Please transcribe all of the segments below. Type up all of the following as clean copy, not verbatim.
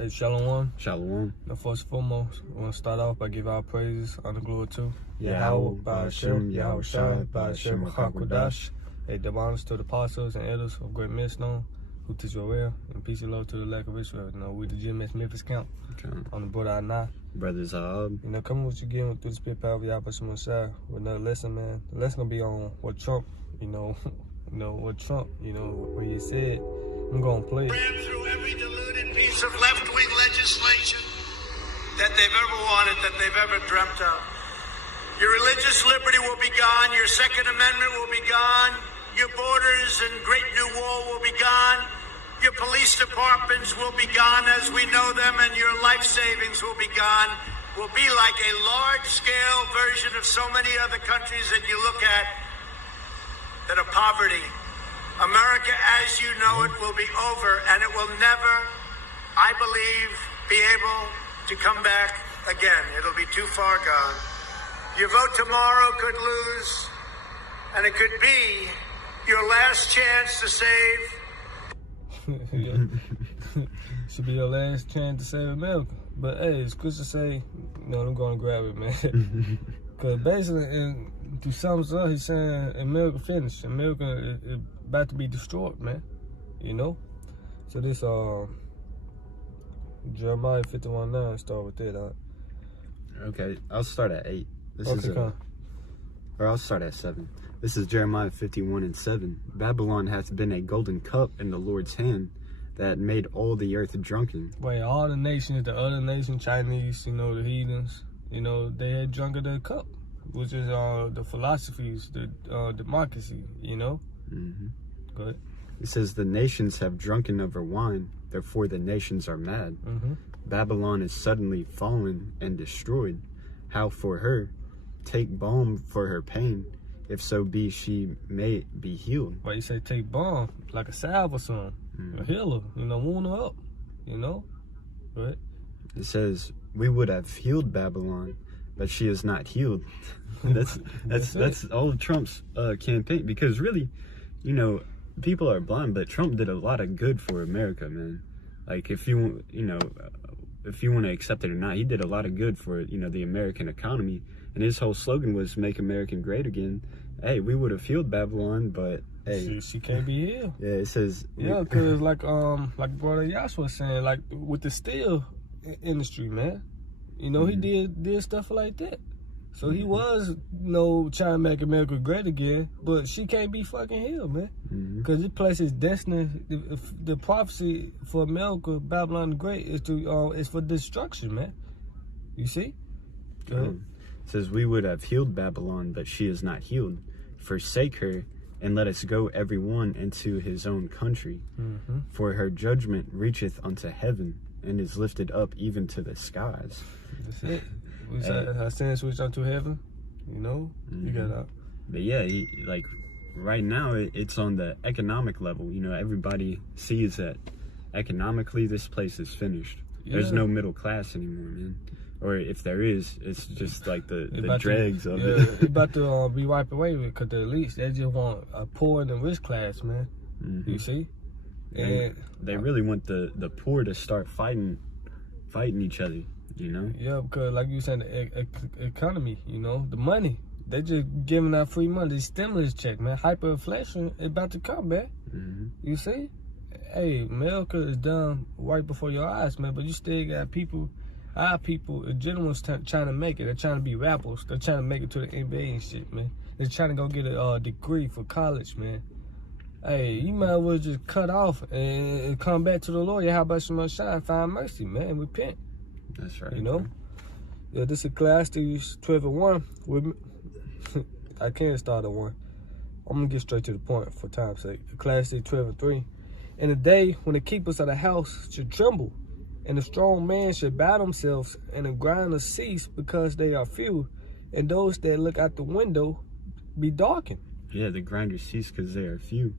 Hey, Shalom. Shalom. Now, first and foremost, I want to start off by giving our praises, honor, glory to Yahweh, Ba'ashem, Yahweh Shai, Ba'ashem, HaKadosh. Hey, the honors to the apostles and elders of Great Millstone, who teach your well, and peace and love to the lack of Israel. You know, we the GMS Memphis Camp, on the brother Anah. Brother Zahab. You know, coming with you again through the spirit power of Yahweh Shai with another lesson, man. The lesson gonna be on what Trump, what he said. I'm gonna play it. Ran through every deluded piece of left-wing legislation that they've ever wanted, that they've ever dreamt of. Your religious liberty will be gone. Your Second Amendment will be gone. Your borders and Great New Wall will be gone. Your police departments will be gone as we know them, and your life savings will be gone. Will be like a large-scale version of so many other countries that you look at that are poverty. America, as you know it, will be over, and it will never, I believe, be able to come back again. It'll be too far gone. Your vote tomorrow could lose, and it could be your last chance to save. Should be your last chance to save America. But hey, it's good to say, I'm going to grab it, man. Because basically, to sum it up, he's saying America finished. America is about to be destroyed, man. So this Jeremiah 51:9 start with it, huh? Okay, I'll start at 8. I'll start at 7. This is Jeremiah 51:7. Babylon hath been a golden cup in the Lord's hand that made all the earth drunken. Wait, all the nations, the other nations, Chinese, the heathens, they had drunk of the cup, which is the philosophies, the democracy, Mm-hmm. Go ahead. It says, the nations have drunken of her wine, therefore the nations are mad. Mm-hmm. Babylon is suddenly fallen and destroyed. How for her? Take balm for her pain, if so be she may be healed. Why you say take balm, like a salve or something, a healer, wound her up, Go ahead. It says, we would have healed Babylon, but she is not healed. that's all of Trump's campaign, because really, people are blind, but Trump did a lot of good for America, man. Like, if you want to accept it or not, he did a lot of good for, the American economy. And his whole slogan was make America great again. Hey, we would have healed Babylon, but hey, she can't be healed. Yeah, it says, yeah, because like brother Yash was saying, like with the steel industry, man, he did stuff like that. So he was, trying to make America great again, but she can't be fucking healed, man. Because this place is destined. The prophecy for America, Babylon the Great, is for destruction, man. You see? It says, we would have healed Babylon, but she is not healed. Forsake her, and let us go every one into his own country. For her judgment reacheth unto heaven, and is lifted up even to the skies. That's it. Her sins reach unto heaven, You got that. But yeah, right now it's on the economic level. Everybody sees that economically this place is finished. Yeah. There's no middle class anymore, man. Or if there is, it's just like the dregs of it. It's about to be wiped away because the elites, they just want a poor and the rich class, man. You see? And they really want the poor to start fighting each other, Yeah, because like you said, the economy, the money. They just giving out free money. The stimulus check, man. Hyperinflation is about to come, man. You see? Hey, America is done right before your eyes, man. But you still got our people, the generals trying to make it. They're trying to be rappers. They're trying to make it to the NBA and shit, man. They're trying to go get a degree for college, man. Hey, you might as well just cut off and come back to the Lord. How about some shine, find mercy, man, and repent. That's right. Yeah, this is Ecclesiastes 12:1. I can't start at 1. I'm gonna get straight to the point for time's sake. Ecclesiastes 12:3. In the day when the keepers of the house should tremble, and the strong man should bow themselves, and the grinders cease because they are few, and those that look out the window be darkened. Yeah, the grinders cease because they are few.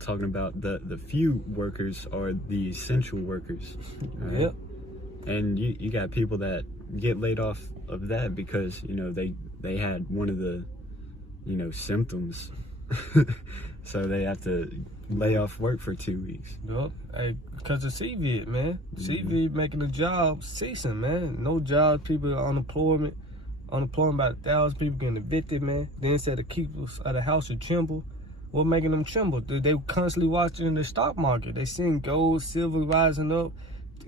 Talking about the few workers are the essential workers. Right? Yep. And you got people that get laid off of that because, they had one of the, symptoms So they have to lay off work for 2 weeks. Yup. Hey, because of CVID, man. CVID making the job ceasing, man. No jobs, people are unemployment by 1,000 people getting evicted, man. Then said the keepers of the house should tremble. What making them tremble? They constantly watching the stock market. They seeing gold, silver rising up.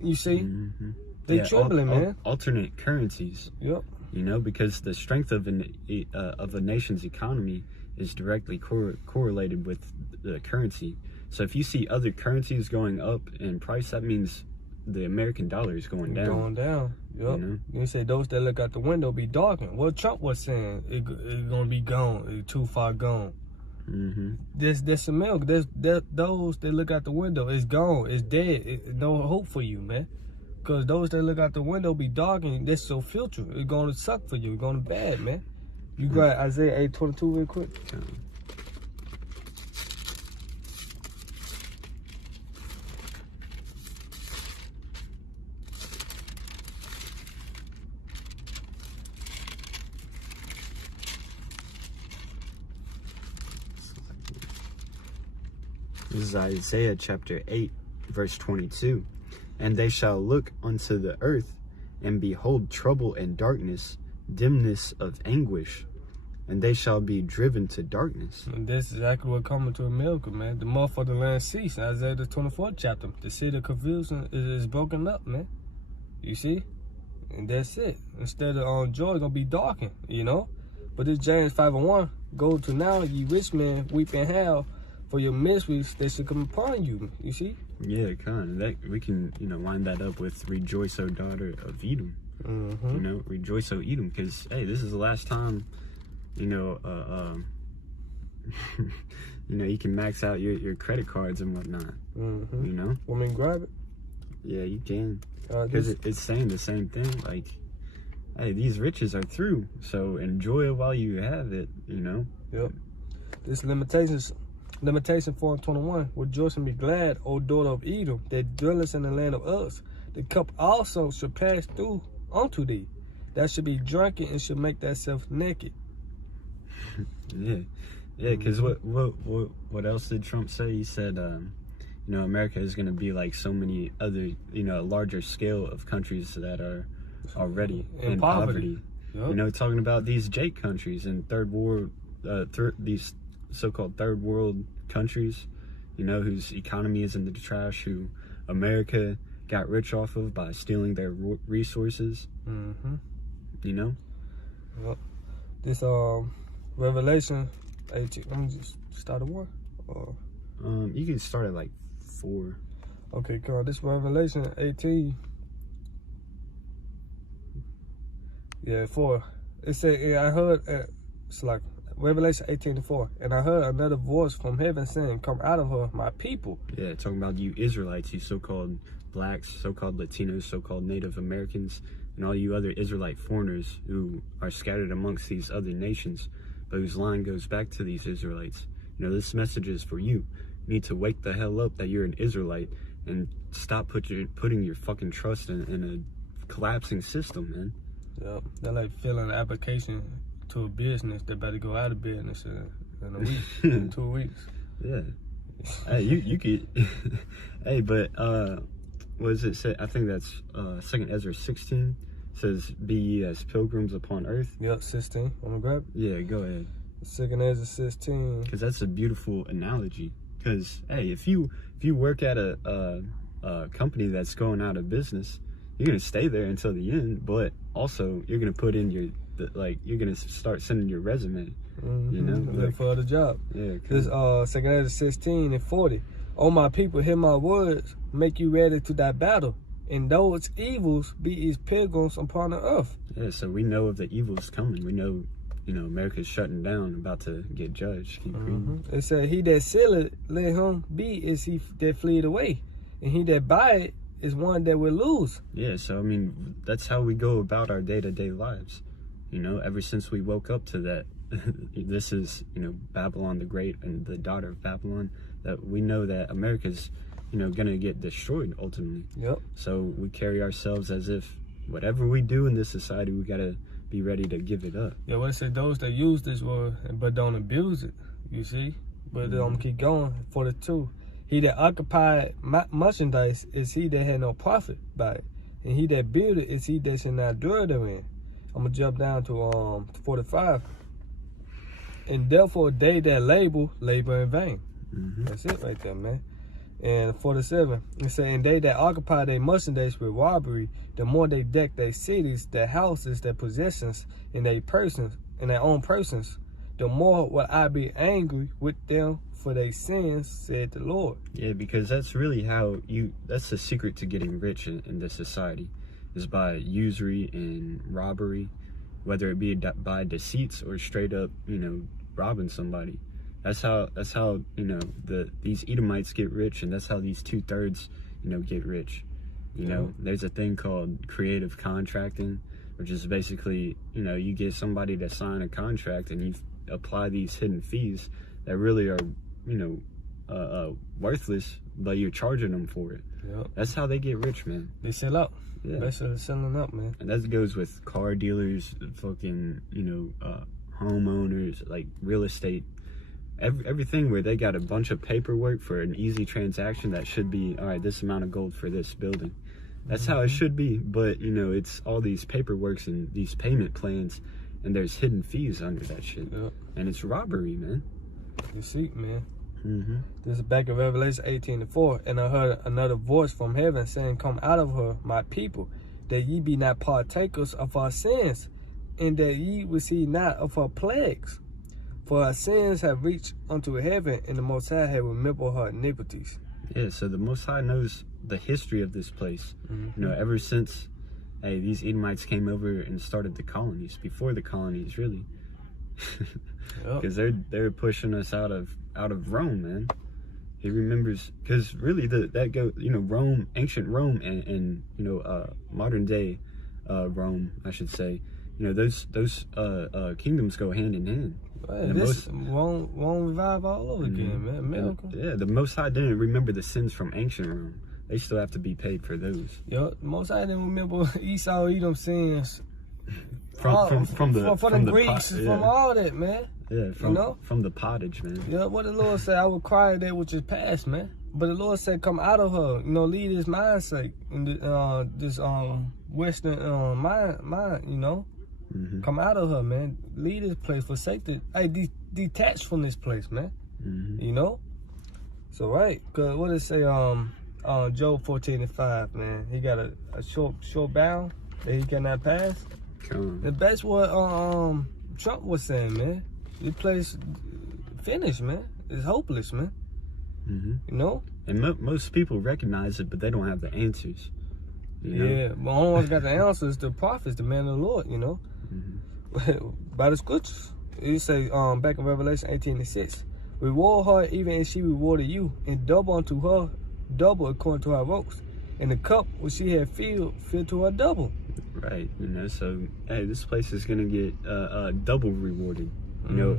You see? They trembling, man. Alternate currencies. Yep. You know, because the strength of a nation's economy is directly correlated with the currency. So if you see other currencies going up in price, that means the American dollar is going down. Going down. Yep. You know? They say those that look out the window be darkened. What Trump was saying, it's gonna be gone. It's too far gone. There's some milk. There's those that look out the window. It's gone. It's dead. No hope for you, man. Because those that look out the window be darkened. That's so future. It's gonna suck for you. It's gonna bad, man. You got Isaiah 8:22 real quick. This is Isaiah chapter 8, verse 22. And they shall look unto the earth, and behold trouble and darkness, dimness of anguish, and they shall be driven to darkness. And that's exactly what coming to America, man. The month of the land cease. Isaiah the 24th chapter. The city of confusion is broken up, man. You see? And that's it. Instead of joy, gonna be darkened, you know? But this James 5:1, go to now, ye rich men, weep and howl for your miseries that should come upon you. You see? Yeah, kind of. That we can, line that up with "Rejoice, O daughter of Edom." Rejoice, O Edom, because hey, this is the last time, you can max out your credit cards and whatnot. You know. Want me to grab it? Yeah, you can. Because it's saying the same thing. Like, hey, these riches are through, so enjoy it while you have it. You know. Yep. This Lamentation 4:21. Rejoice and be glad, O daughter of Edom, that dwellest in the land of Uz. The cup also shall pass through unto thee. That should be drunken and should make thyself naked. Yeah, because what else did Trump say? He said, America is going to be like so many other, larger scale of countries that are already in poverty. Yep. Talking about these Jake countries and third world, these so-called third world countries, whose economy is in the trash, who America got rich off of by stealing their resources. Yep. This Revelation 18. Let me just start a war. You can start at like 4. Okay, cool. This Revelation 18. Yeah, 4. It said, I heard. It's like Revelation 18:4. And I heard another voice from heaven saying, "Come out of her, my people." Yeah, talking about you Israelites, you so-called blacks, so-called Latinos, so-called Native Americans, and all you other Israelite foreigners who are scattered amongst these other nations, but whose line goes back to these Israelites. This message is for you. You need to wake the hell up that you're an Israelite and stop putting your fucking trust in a collapsing system, man. Yep. They're like filling an application to a business that better go out of business in a week, in 2 weeks. Yeah. Hey, you could. Hey, but what does it say? I think that's 2 Ezra 16 says, "Be ye as pilgrims upon earth." Yep, 16. Want to grab it? Yeah, go ahead. 2 Ezra 16. Because that's a beautiful analogy. Because hey, if you work at a company that's going out of business, you're gonna stay there until the end. But also, you're gonna put in you're gonna start sending your resume. Look for the job. Yeah. This 2 Ezra 16:40. "O my people, hear my words, make you ready to thy battle, and those evils be as pilgrims upon the earth." Yeah, so we know of the evils coming. We know, America's shutting down, about to get judged. Keep reading. It said, "He that selleth, let him be as he that fleeth away, and he that buyeth is one that will lose." Yeah, so I mean, that's how we go about our day-to-day lives. Ever since we woke up to that, this is, Babylon the Great and the daughter of Babylon, that we know that America's, gonna get destroyed ultimately. Yep. So we carry ourselves as if whatever we do in this society, we gotta be ready to give it up. Yeah, what it said, those that use this word but don't abuse it. You see? But keep going. 42. He that occupied merchandise is he that had no profit by it. And he that builded is he that shall not dwell therein. I'm going to jump down to 45. And therefore they that labor in vain. That's it right there, man. And 47, it say, and they that occupy their merchandise with robbery, the more they deck their cities, their houses, their possessions, and their persons, and their own persons, the more will I be angry with them for their sins, said the Lord. Yeah, because that's really that's the secret to getting rich in this society, is by usury and robbery, whether it be by deceits or straight up, robbing somebody. That's how these Edomites get rich, and that's how these 2/3 get rich. There's a thing called creative contracting, which is basically you get somebody to sign a contract and you apply these hidden fees that really are worthless, but you're charging them for it. That's how they get rich, man. They sell up. Yeah, basically selling up, man. And that goes with car dealers, fucking homeowners, like real estate. Everything where they got a bunch of paperwork for an easy transaction that should be, all right, this amount of gold for this building. That's how it should be. But, it's all these paperworks and these payment plans, and there's hidden fees under that shit. And it's robbery, man. Deceit, man. This is back in Revelation 18:4. And I heard another voice from heaven saying, come out of her, my people, that ye be not partakers of our sins, and that ye receive not of her plagues. For our sins have reached unto heaven, and the Most High have remembered her iniquities. Yeah, so the Most High knows the history of this place. Ever since these Edomites came over and started the colonies, before the colonies, really. Because they're pushing us out of Rome, man. He remembers, because really Rome, ancient Rome, and modern day Rome, I should say. Those kingdoms go hand in hand. Right, this won't revive all over again, man. America. Yeah, the Most High didn't remember the sins from ancient Rome. They still have to be paid for those. The Most High didn't remember Esau, Edom sins. From the Greeks, from all that, man. Yeah, from the pottage, man. Yeah, what the Lord said, I will cry that which is past, man. But the Lord said, come out of her, lead this mindset, this Western mind, Come out of her, man. Leave this place, forsake it. Detach from this place, man. So right, cause what it say? Job 14:5, man. He got a short bound that he cannot pass. That's what Trump was saying, man. This place finished, man. It's hopeless, man. And most people recognize it, but they don't have the answers. Yeah, but only one's got the answers, the prophets, the man of the Lord, by the scriptures. It say back in Revelation 18:6, reward her even as she rewarded you, and double unto her, double according to her works. And the cup which she had filled to her double. Right, so this place is gonna get double rewarded.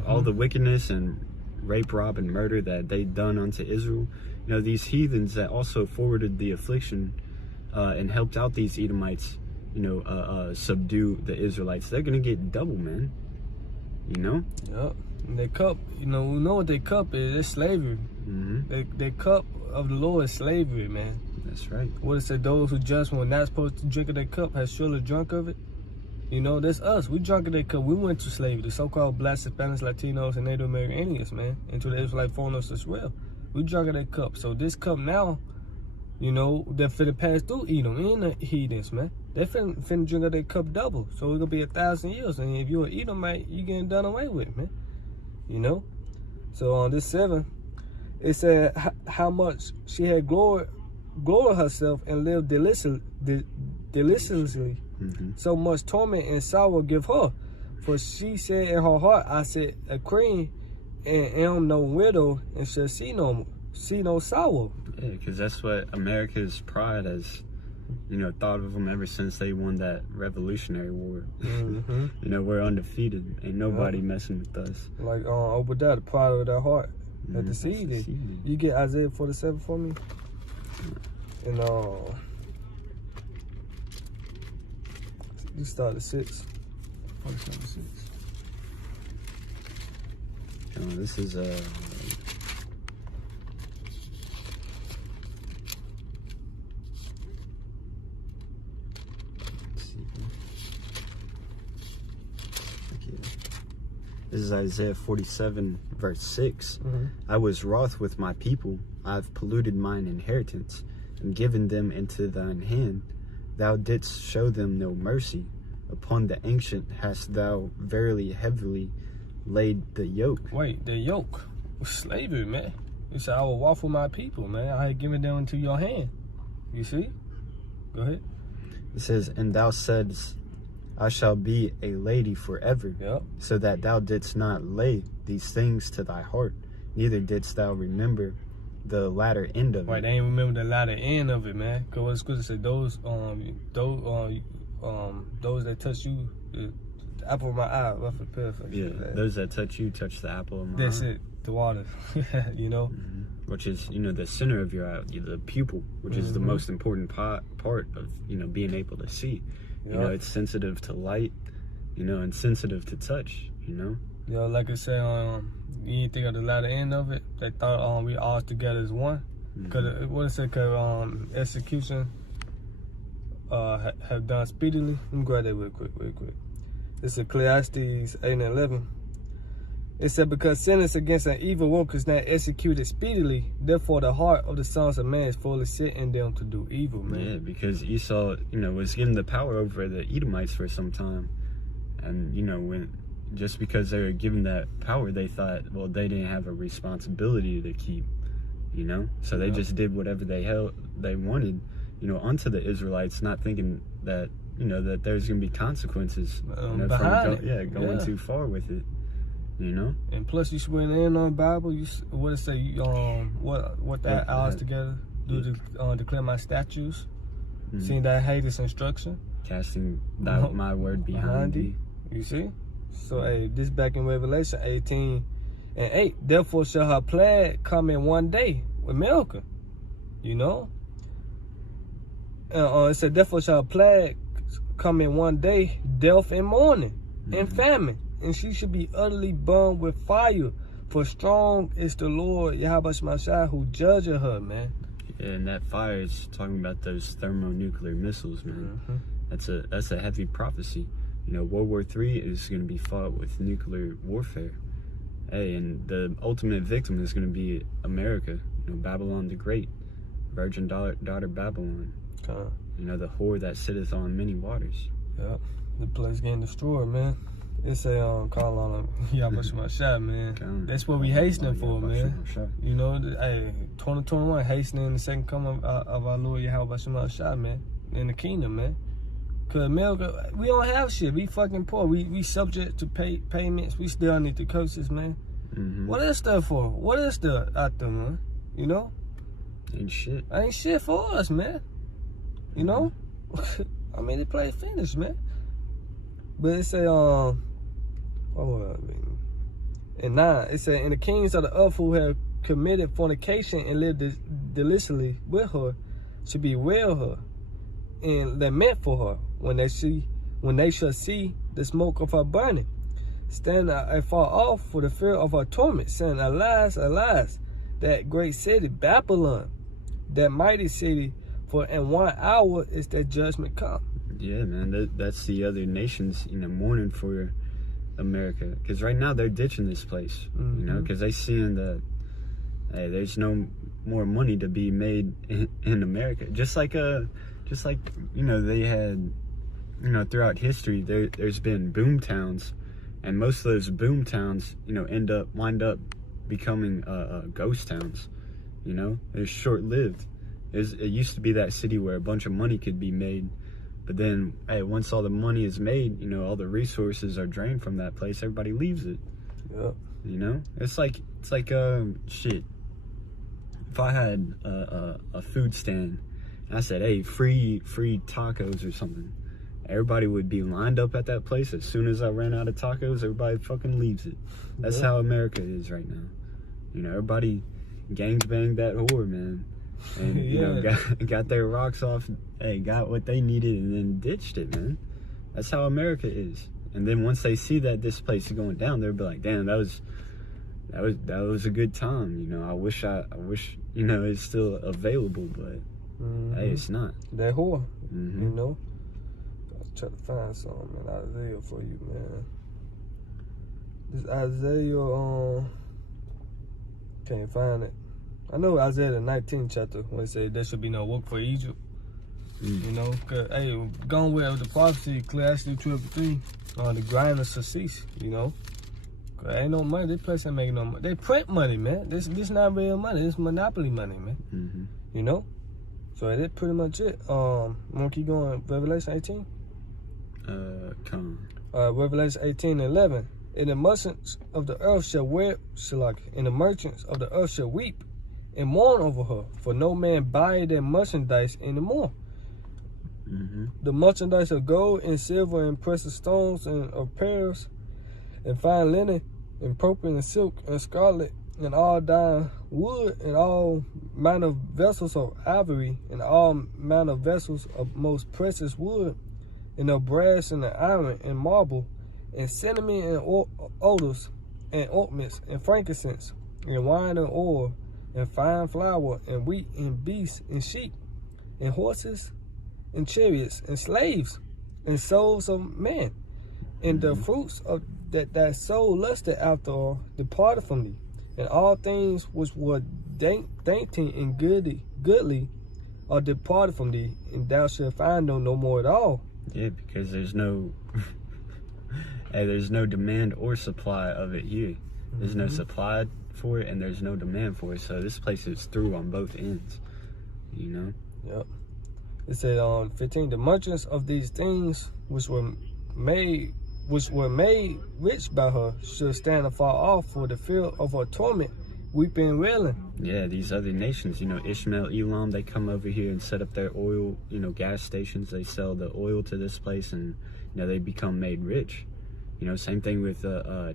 All the wickedness and rape, rob, and murder that they done unto Israel. These heathens that also forwarded the affliction and helped out these Edomites, subdue the Israelites. They're gonna get double, man. Yep. And their cup, we know what their cup is. It's slavery. Their cup of the Lord is slavery, man. That's right. What it said, those who just were not supposed to drink of their cup has surely drunk of it. That's us. We drunk of their cup. We went to slavery. The so-called Black, Spanish, Latinos, and Native American Indians, man, into the Israelite foreigners as well. We drunk of their cup. So this cup now, they're finna pass through Edom and the heathens, man. They're finna drink of their cup double. So it's gonna be 1,000 years. And if you're an Edomite, you getting done away with, man. So on this 7, it said how much she had glory herself and lived deliciously. So much torment and sorrow give her. For she said in her heart, I said a queen and am no widow and shall see no sorrow. Yeah, because that's what America's pride has, thought of them ever since they won that Revolutionary War. We're undefeated. Ain't nobody messing with us. Like Obadiah, the pride of their heart. At the seed. You get Isaiah 47 for me? And you start at 6. 47:6. This is let's see here. Okay. This is Isaiah 47, verse 6. I was wroth with my people. I have polluted mine inheritance, and given them into thine hand. Thou didst show them no mercy. Upon the ancient hast thou verily heavily laid the yoke. Wait, the yoke was slavery, man. You said, I will walk with my people, man. I had given them into your hand. You see? Go ahead. It says, and thou saidst, I shall be a lady forever. Yep. So that thou didst not lay these things to thy heart, neither didst thou remember the latter end of it. Right, they ain't remember the latter end of it, man. Because what scripture said, those that touch you, the apple of my eye, rough and perfect. Yeah, those that touch you touch the apple of my eye. That's it, the water, you know? Which is, the center of your eye, the pupil, which is the most important part of, being able to see. Yep. It's sensitive to light, and sensitive to touch, Like I said, you didn't think of the latter end of it. They thought we all together as one. Because what it said, execution have done speedily. Let me grab that real quick. It's Ecclesiastes 8 and 11. It said, because sentence against an evil work is not executed speedily, therefore the heart of the sons of man is fully set in them to do evil, man. Yeah, because Esau, was given the power over the Edomites for some time. And, just because they were given that power, they thought, well, they didn't have a responsibility to keep, So they just did whatever they wanted, onto the Israelites, not thinking that, that there's going to be consequences from going too far with it, And plus, you swear in on the Bible, what it say, what that hours together, do to declare my statutes, seeing that I hate this instruction. Casting out my word behind thee. You see? So, this back in Revelation 18 and 8. Therefore shall her plague come in one day with America. It said, therefore shall her plague come in one day, death and mourning and famine. And she should be utterly burned with fire. For strong is the Lord, Yahweh Shemashai, who judgeth her, man. Yeah, and that fire is talking about those thermonuclear missiles, man. That's a heavy prophecy. World War III is going to be fought with nuclear warfare. And the ultimate victim is going to be America. Babylon the Great, virgin daughter Babylon. The whore that sitteth on many waters. Yep, the place getting destroyed, man. It's a call on Yahweh Shemashai, man. That's what we hastening for, man. 2021 hastening the second coming of our Lord Yahweh Shemashai, man, in the kingdom, man. Cause America, we don't have shit. We fucking poor. We subject to payments. We still need the curses, man. What is that for? What is that out there, man? Ain't shit. Ain't shit for us, man. I mean, the play finished, man. But it say, and 9, it said, and the kings of the earth who have committed fornication and lived deliciously with her should bewail her and lament for her when they shall see the smoke of her burning, stand afar off for the fear of her torment, saying, alas, alas, that great city Babylon, that mighty city, for in 1 hour is that judgment come. Yeah, man, that's the other nations, mourning for America, because right now they're ditching this place, because they seeing that, hey, there's no more money to be made in America. Just like they had, throughout history, there's been boom towns, and most of those boom towns, wind up becoming ghost towns. They're short-lived. It used to be that city where a bunch of money could be made, but then, hey, once all the money is made, all the resources are drained from that place. Everybody leaves it. Yep. It's like shit. If I had a food stand, and I said, hey, free tacos or something, everybody would be lined up at that place. As soon as I ran out of tacos, everybody fucking leaves it. That's how America is right now. Everybody gangbanged that whore, man. And, got their rocks off, hey, got what they needed, and then ditched it, man. That's how America is. And then once they see that this place is going down, they'll be like, damn, that that was a good time. You know, I wish you know it's still available, but hey, it's not. That whore, you know. I'll try to find something in Isaiah for you, man. This Isaiah, can't find it. I know Isaiah the 19th chapter when it said there should be no work for Egypt. You know, cause hey, going with the prophecy, Ecclesiastes 12:3, the grinders shall cease. You know, cause ain't no money. This place ain't making no money. They print money, man. This not real money. This monopoly money, man. You know, so that's pretty much it. Wanna keep going? Revelation 18. Come Revelation 18:11. And the merchants of the earth shall weep, and the merchants of the earth shall weep and mourn over her, for no man buy their merchandise anymore. The merchandise of gold and silver and precious stones and of pearls and fine linen and purple and silk and scarlet and all dyed wood and all manner of vessels of ivory and all manner of vessels of most precious wood and of brass and iron and marble and cinnamon and odors and ointments and frankincense and wine and oil and fine flour and wheat and beasts and sheep and horses and chariots and slaves and souls of men, and the fruits of that soul lusted after departed from thee, and all things which were dainty and goodly are departed from thee, and thou shalt find them no more at all. Yeah, because there's no there's no demand or supply of it here. There's no supply for it and there's no demand for it. So this place is through on both ends. You know? Yep. It said on 15, the merchants of these things which were made rich by her should stand afar off for the fear of her torment, weeping and wailing. Yeah, these other nations, you know, Ishmael, Elam, they come over here and set up their oil, you know, gas stations. They sell the oil to this place and, you know, they become made rich. You know, same thing with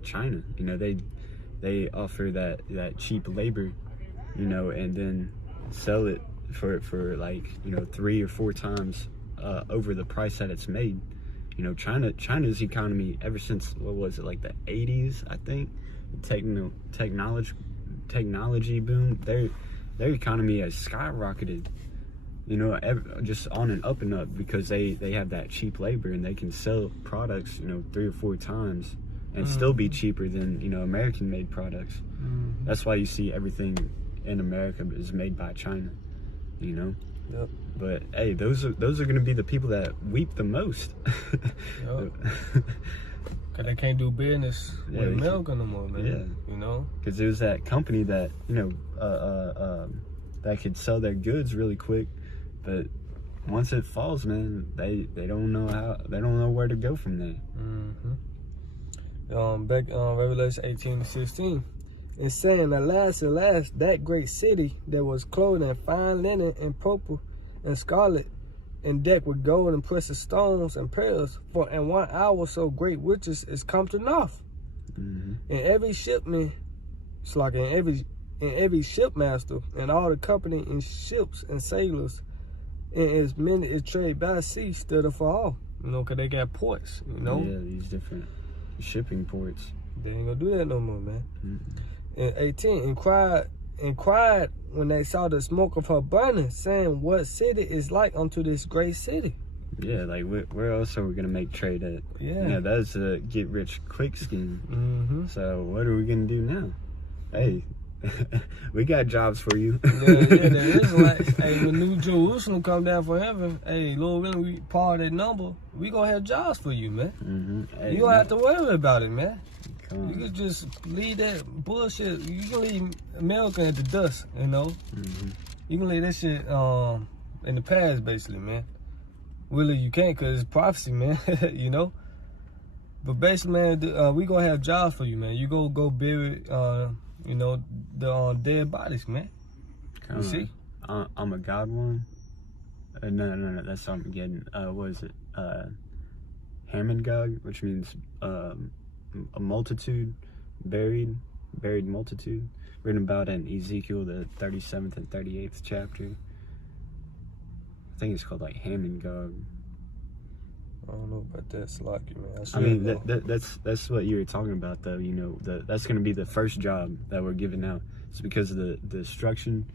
China. You know, they offer that cheap labor, you know, and then sell it for like, you know, 3 or 4 times over the price that it's made. You know, China's economy ever since, what was it, like the 80s, I think, technology boom, their economy has skyrocketed, you know, just on and up because they have that cheap labor and they can sell products, you know, 3 or 4 times and still be cheaper than, you know, American made products. That's why you see everything in America is made by China, you know. Yep. But hey, those are going to be the people that weep the most. Yep. Cause they can't do business with America no more, man. Yeah. You know? Because there's that company that, you know, that could sell their goods really quick, but once it falls, man, they don't know where to go from there. Back Revelation 18:16, it's saying, alas, that great city that was clothed in fine linen and purple and scarlet and decked with gold and precious stones and pearls, for in 1 hour so great riches is come to naught. And every shipman, it's like in every shipmaster and all the company in ships and sailors and as many as trade by sea stood afar off. You know, cause they got ports, you know. Yeah, these different shipping ports. They ain't gonna do that no more, man. And 18, and cried when they saw the smoke of her burning, saying, what city is like unto this great city? Yeah, like where else are we gonna make trade at? Yeah. You know, that's a get rich quick scheme. So what are we gonna do now? Hey, we got jobs for you. Yeah, there is. Like, hey, when New Jerusalem come down for heaven, hey, Lord willing, we part that number, we gonna have jobs for you, man. Hey, you don't have to worry about it, man. Come You on. can just leave that bullshit. You can leave America at the dust, you know. You can leave that shit in the past, basically, man. Really, you can't, cause it's prophecy, man. You know. But basically, man, we gonna have jobs for you, man. You go bury, you know, the dead bodies, man. Come You see? I'm a God one. No, that's Armageddon. What is it? Hamongog, which means a multitude, buried multitude, written about in Ezekiel, the 37th and 38th chapter. I think it's called like Hamongog. I don't know about that, Slocky, man. I mean, that's what you were talking about, though. You know, that's going to be the first job that we're giving out. It's because of the destruction,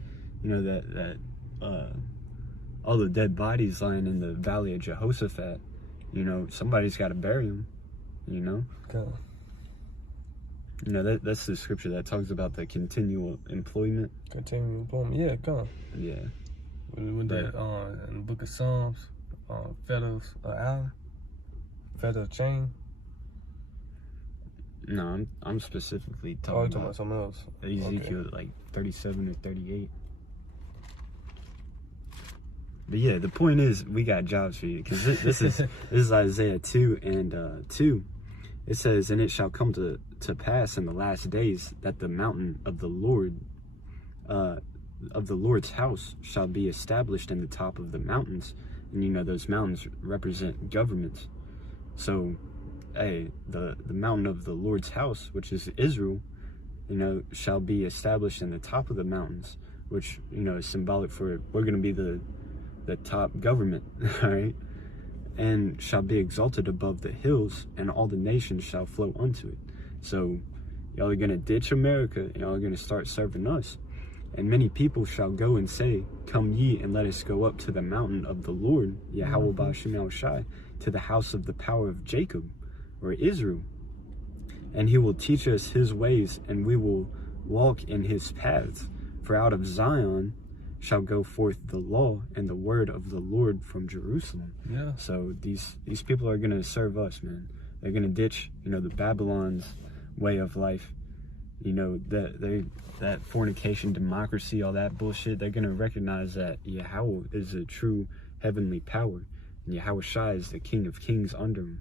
you know, that all the dead bodies lying in the valley of Jehoshaphat. You know, somebody's got to bury them. You know. Okay. You know, that's the scripture that talks about the continual employment. Continual employment. Yeah, come. Yeah. With that in the book of Psalms, fetters Allen, fetter chain. No, I'm specifically talking, you're talking about something else. Ezekiel, okay. Like 37 or 38. But yeah, the point is, we got jobs for you, because this is Isaiah 2 and 2. It says, "And it shall come to pass in the last days that the mountain of the Lord, of the Lord's house, shall be established in the top of the mountains." And you know, those mountains represent governments. So, hey, the mountain of the Lord's house, which is Israel, you know, shall be established in the top of the mountains, which, you know, is symbolic for we're going to be the top government, all right? And shall be exalted above the hills, and all the nations shall flow unto it. So y'all are going to ditch America, and y'all are going to start serving us. And many people shall go and say, "Come ye, and let us go up to the mountain of the Lord, Yahweh Ba'ashem Shai, to the house of the power of Jacob," or Israel. "And he will teach us his ways, and we will walk in his paths. For out of Zion shall go forth the law and the word of the Lord from Jerusalem." Yeah. So these people are going to serve us, man. They're going to ditch, you know, the Babylon's way of life. You know, that fornication, democracy, all that bullshit. They're going to recognize that Yahweh is a true heavenly power. And Yahweh Shai is the King of Kings under him.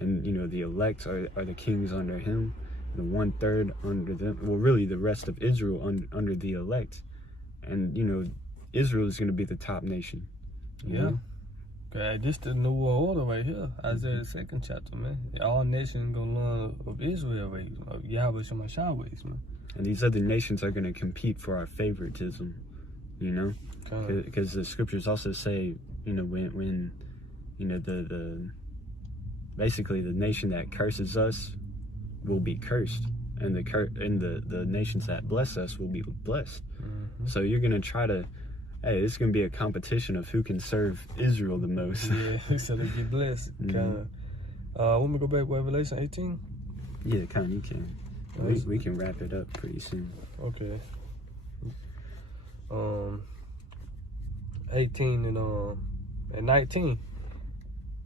And, you know, the elect are the kings under him. The 1/3 under them. Well, really, the rest of Israel under the elect. And, you know, Israel is going to be the top nation. Yeah. Okay, this the new world order right here. Isaiah 2nd chapter, man. All nations going to learn of Israel ways, of Yahweh Shemashah ways, man. And these other nations are going to compete for our favoritism, you know? Because the scriptures also say, you know, when you know, basically the nation that curses us will be cursed. And the nations that bless us will be blessed. Mm-hmm. So you're gonna try to, hey, it's gonna be a competition of who can serve Israel the most. Yeah, so they get blessed. Kind of. When we go back to Revelation 18. Yeah, kind of. You can. We can wrap it up pretty soon. Okay. 18 and 19.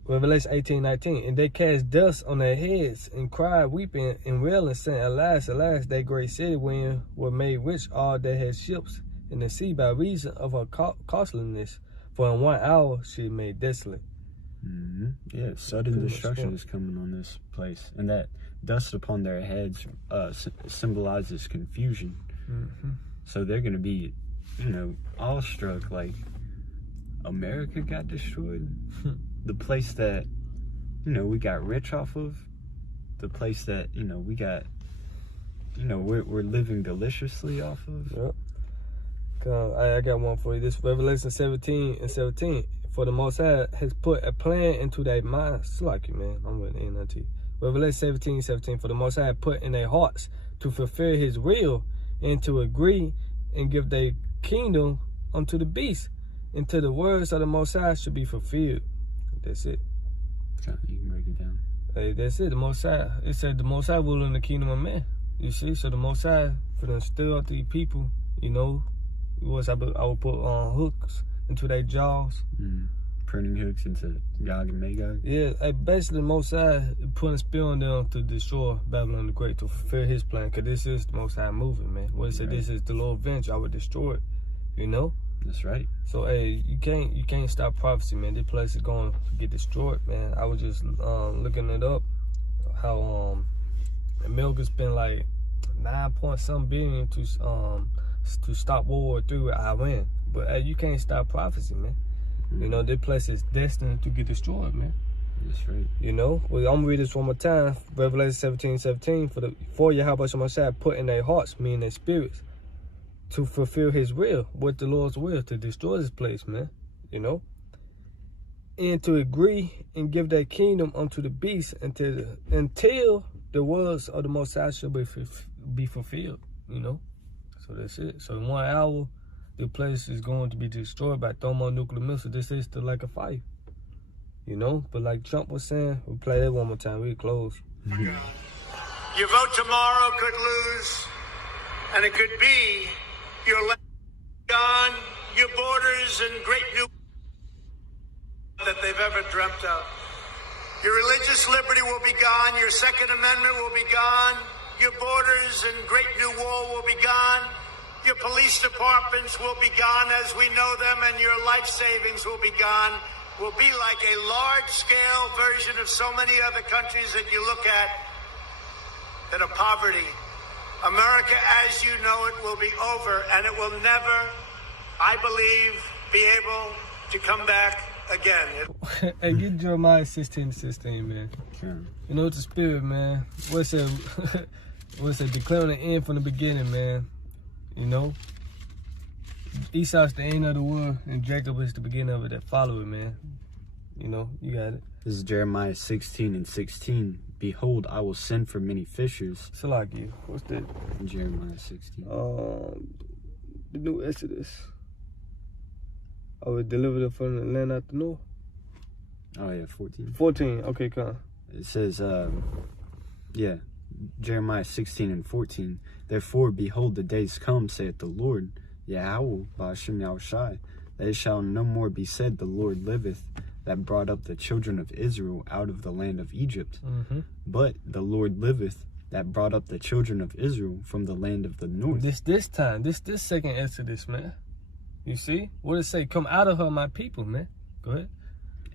Revelation 18:19, "And they cast dust on their heads, and cried, weeping and wailing, saying, Alas, alas, that great city wherein were made rich all that had ships in the sea by reason of her costliness. For in 1 hour she made desolate." Mm-hmm. Yeah, sudden destruction is coming on this place. And that dust upon their heads symbolizes confusion. Mm-hmm. So they're going to be, you know, awestruck, like, America got destroyed? The place that, you know, we got rich off of, the place that, you know, we got, you know, we're living deliciously off of. Yep. I got one for you. This Revelation 17:17. "For the Most High has put a plan into their minds." It's like you, man. I'm with NLT. Revelation 17:17. "For the Most High put in their hearts to fulfill his will, and to agree and give their kingdom unto the beast, until the words of the Most High should be fulfilled." That's it. You can break it down. Hey, that's it. The Most High. It said the Most High rule in the kingdom of man. You see, so the Most High for them stir up these people. You know, I would put hooks into their jaws. Pruning hooks into Gog and Magog. Yeah, basically the Most High putting a spell on them to destroy Babylon the Great, to fulfill his plan. Cause this is the Most High moving, man. What it said, This is the Lord vengeance. I would destroy it. You know. That's right. So, hey, you can't stop prophecy, man. This place is going to get destroyed, man. I was just looking it up, how America spent like 9-point-some billion to stop World War III with Iran. But hey, you can't stop prophecy, man. Mm-hmm. You know, this place is destined to get destroyed, man. That's right. You know, well, I'm gonna read this one more time. Revelation 17:17. For Yahweh Shemashah put in their hearts, meaning their spirits, to fulfill his will, with the Lord's will, to destroy this place, man. You know? and to agree and give their kingdom unto the beast until the words of the Most High shall be fulfilled, you know? So that's it. So in 1 hour, the place is going to be destroyed by thermonuclear missiles. This is still like a fight, you know? But like Trump was saying, we'll play that one more time. We'll close. Your vote tomorrow could lose, and it could be your land gone, your borders and great new that they've ever dreamt of. Your religious liberty will be gone, your Second Amendment will be gone, your borders and great new wall will be gone, your police departments will be gone as we know them, and your life savings will be gone. Will be like a large-scale version of so many other countries that you look at that are poverty. America, as you know it, will be over, and it will never, I believe, be able to come back again. Hey, get Jeremiah 16:16, man. Sure. You know, it's the spirit, man. What's it? What's it? Declaring the end from the beginning, man. You know? Esau's the end of the world, and Jacob is the beginning of it. That follow it, man. You know, you got it. This is Jeremiah 16:16. Behold, I will send for many fishers. Salaki, what's that? Jeremiah 16. The new Exodus. I will deliver them from the land out the north. Oh yeah, 14. 14. Okay, come. It says, Jeremiah 16:14. Therefore, behold, the days come, saith the Lord, Yahweh, Ba'ashem Yahushai, that it shall no more be said, the Lord liveth, that brought up the children of Israel out of the land of Egypt. Mm-hmm. But the Lord liveth, that brought up the children of Israel from the land of the north. This time, this second Exodus, man. You see? What it say? Come out of her, my people, man. Go ahead.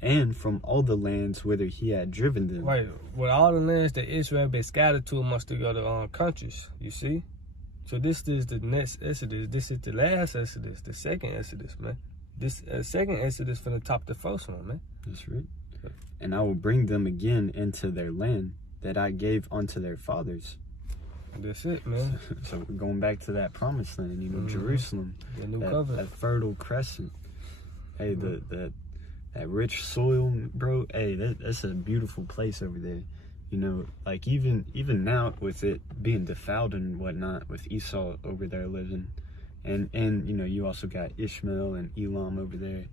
And from all the lands whither he had driven them. Right. With all the lands that Israel had been scattered to amongst the other countries. You see? So this is the next Exodus. This is the last Exodus, the second Exodus, man. This second Exodus from the top the first one, man. That's right. And I will bring them again into their land that I gave unto their fathers. That's it, man. So we're going back to that promised land, you know, Jerusalem. The new covenant. That fertile crescent. Hey, that rich soil, bro. Hey, that's a beautiful place over there. You know, like even now with it being defiled and whatnot, with Esau over there living, and you know, you also got Ishmael and Elam over there.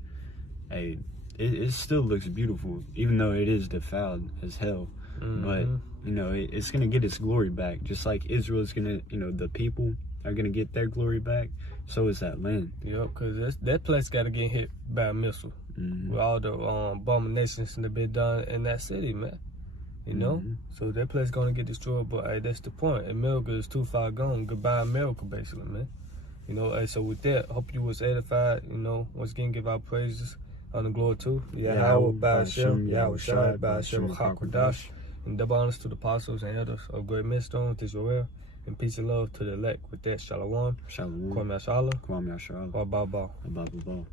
Hey, it still looks beautiful, even though it is defiled as hell. But you know, it's gonna get its glory back, just like Israel is gonna. You know, the people are gonna get their glory back. So is that land. Yep, because that place got to get hit by a missile with all the abominations that been done in that city, man. You know, so that place gonna get destroyed. But hey, that's the point. America is too far gone. Goodbye, America, basically, man. You know, hey, so with that, hope you was edified. You know, once again, give our praises on the glory too. Yahweh, Ba'ashem, Yahushai, Ba'ashem, Hakwadash. And double honors to the apostles and elders of Great Millstone, to Joel, and peace and love to the elect. With that, Shalom. Shalom. Kwame Ashala. Kwame Ashala. Ba ba ba. Ba ba ba.